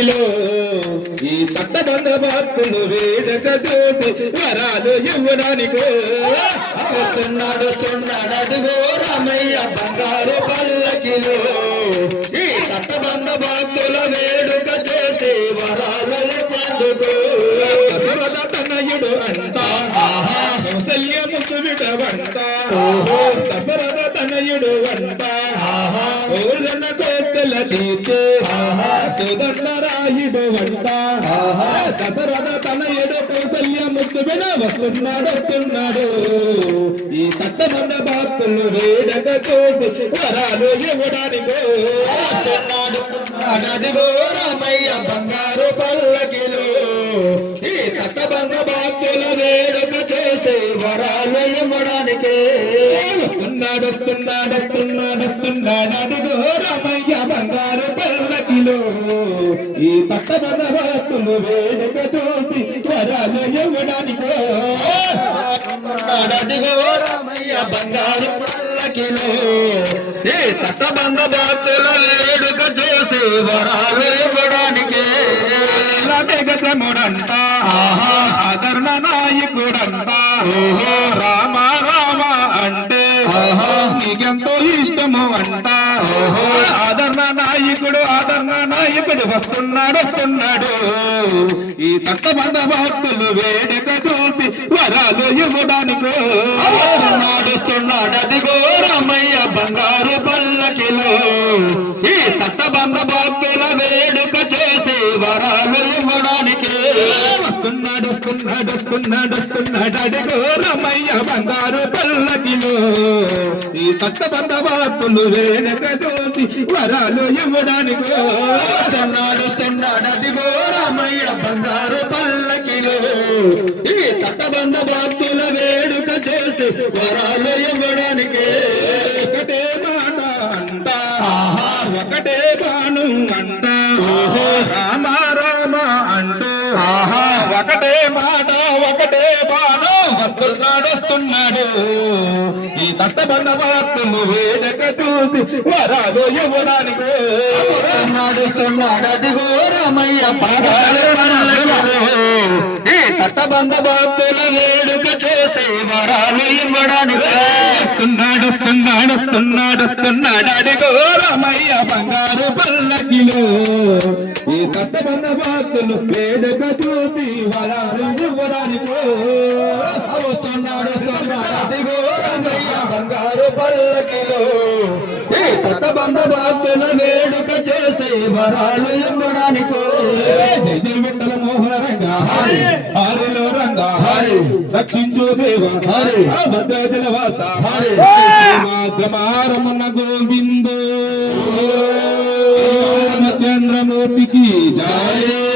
పల్లకిలో ఈ పట్టబంద భక్తులు వేడుక చూసి వరాలు ఇవ్వడానికి వస్తున్నాడు అడుగో రామయ్య బంగారు పల్లకిలో ఈ పట్టబంద భక్తుల వేడుక చేసి వరాలు ఇవ్వడానికి దశరథ తనయుడు అంట కౌసల్య ముసువిడవంట దశరథ తనయుడు అంట ఓళ్ళన కోర్కెల తీర్చే కోదండరాయుడు వంట దశరథ తనయుడు కౌసల్య ముసువిడ వస్తున్నాడు ఈ పట్టబంద భక్తులు వేడక చూసి వరాలు ఇవ్వడానికి అదిగో రామయ్య బంగారు పల్లకిలో ఈ పట్టబంద భక్తుల వేడుక చేసి వరాలు ఇవ్వడానికి వస్తున్నాడు అదిగో రామయ్య బంగారు పల్లకిలో ఈ పట్టబంద భక్తులు వేడుక చూసి వరాలు ఇవ్వడానికి అదిగో రామయ్య బంగారు పల్లకిలో ఈ పట్టబంద భక్తుల వేడుక చేసి వరాలు ఇవ్వడానికి మేఘముడంట ఆదరణ నాయకుడంట రామ రామ అంటే నీకెంతో ఇష్టము అంట ఆదరణ నాయకుడు వస్తున్నాడు ఈ తట్టబంద భక్తులు వేడుక చూసి వరాలు ఇవ్వడానికి నడుస్తున్నాడు అదిగో రామయ్య బంగారు పల్లకిలో ఈ తట్టబంద భక్తుల వేడుక చేసి వరాలు ఇవ్వడానికి వస్తున్నాడు అదిగో రామయ్య బంగారు పల్లకిలో ఈ తట్టబంద భక్తులు వేడుక చూసి వరాలు ఇవ్వడానికి నడుస్తున్నాడు అదిగో రామయ్య బంగారు పల్లకిలో ఈ తట్టబంద భక్తుల వేడుక చేసి వరాలు ఇవ్వడానికి ఒకటే మాట అంట ఒకటే బాను అంట రామ రామ అంటూ ఒకటే మాట ఒకటే బాను వస్తున్నాడు ఈ తట్టబంద భక్తులు వేడుక చూసి వరాలు ఇవ్వడానికి నడుస్తున్నాడు అదిగో రామయ్య బంగారు పల్లకిలో ఈ తట్టబంద భక్తుల వేడుక చేసి వరాలు ఇవ్వడానికి వస్తున్నాడు అడిగో రామయ్య బంగారు పల్లకిలో ఈ తట్టబంద భక్తులు వేడుక చూసి వరాలు ఇవ్వడానికి వస్తున్నాడు అదిగో రామయ్య బంగారు పల్లకిలో ఈ తట్టబంద భక్తుల వేడుక చేసి వరాలు ఇవ్వడానికి జయ విఠల మోహన రంగా హరిలో రంగా రక్షించు దేవ భద్రాచల వాస మాత్రమారమున గోవిందో చంద్రమూర్తికి జయ